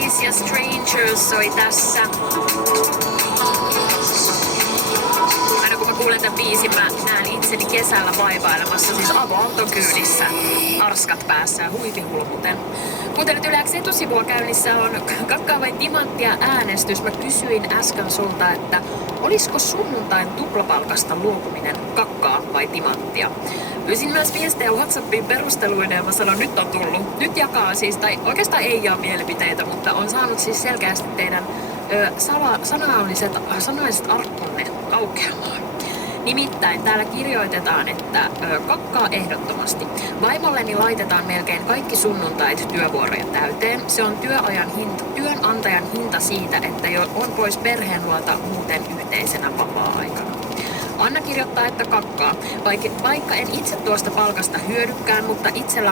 Police ja Strangers soi tässä. Aina kun mä kuulen tämän biisin, mä näen itseni kesällä vaivailemassa siis avoautokyydissä. Arskat päässä ja huikihulmuten. Kuten nyt Yle X etusivulla käynnissä on Kakkaa vai timanttia äänestys. Mä kysyin äsken sulta, että olisiko sunnuntain tuplapalkasta luopuminen kakkaa vai timanttia. Pyysin myös viestejä WhatsAppiin perusteluiden ja mä sanoin, nyt on tullut. Nyt jakaa siis, tai oikeastaan ei jaa mielipiteitä, mutta on saanut siis selkeästi teidän sanalliset arkkunne aukeamaan. Nimittäin täällä kirjoitetaan, että kakkaa ehdottomasti. Vaimolleni laitetaan melkein kaikki sunnuntait työvuoroja täyteen. Se on työnantajan hinta siitä, että jo on pois perheen luota muuten yhteisenä vapaa-aikana. Anna kirjoittaa, että kakkaa. Vaikka en itse tuosta palkasta hyödykään, mutta itsellä